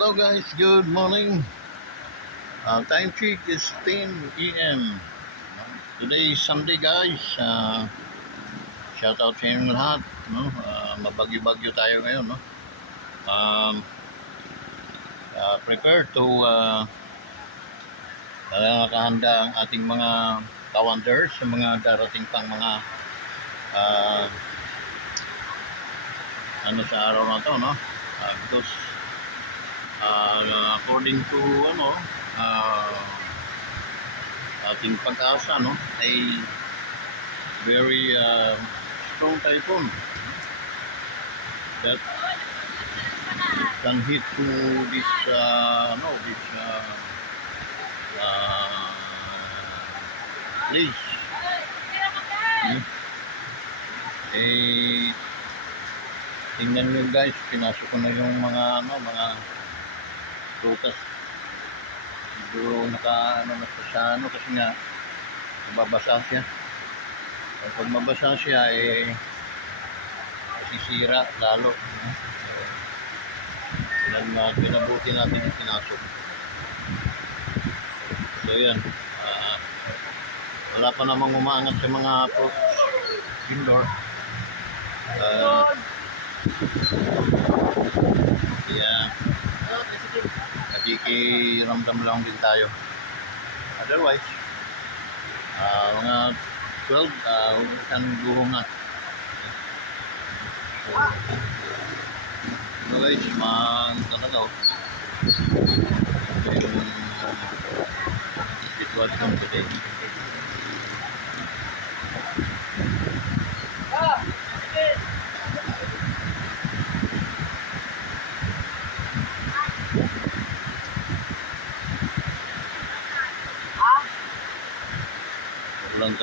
Hello guys, good morning. Time check is 10 a.m. Today is Sunday guys. Shout out sa inyo lahat. No? Mabagyo-bagyo tayo ngayon. No? Um, Prepare to nakahanda ang ating mga calendars sa mga darating pang mga sa araw na to. No? Because according to ating pag-asa, no, ay very strong typhoon that can hit to this place. Eh, tingnan nyo guys, pinasok ko na yung mga prutas. Medyo na sa kasi nga mababasa siya. Pag mabasa siya, masisira lalo. Yan pinabuti natin yung pinasok. So yan, wala pa namang umaangat sa mga fruits indoor. Nakikiramdam lang din tayo. Otherwise, mga 12, isang guhong na. So guys, talaga yung sitwasyon today. Lang